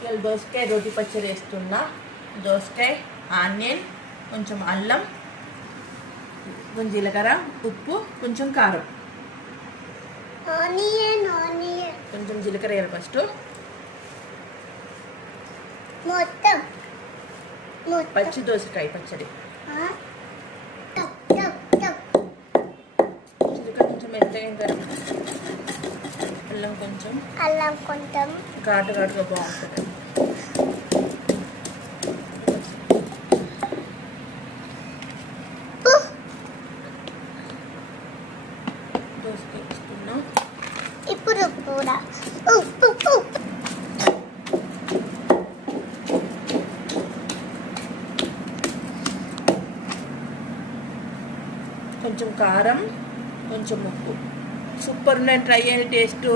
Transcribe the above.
ఇవాళ దోసకాయ రోటి పచ్చడి వేస్తున్నా. దోసకాయ, ఆనియన్, కొంచెం అల్లం, కొంచెం జీలకర్ర, ఉప్పు, కొంచెం కారం. కొంచెం జీలకర్ర వేయాలి ఫస్ట్. పచ్చి దోసకాయ పచ్చడి. జీలకర్ర కొంచెం మెత్తగైన తర్వాత అల్లం కొంచెం ఘాటుగా బాగుంటుంది. దోసకాయ వేసుకున్నాం. ఇప్పుడు కూడా కొంచెం కారం, కొంచెం ఉప్పు. సూపర్ ఉన్నాయి. ట్రై చేయండి. టేస్ట్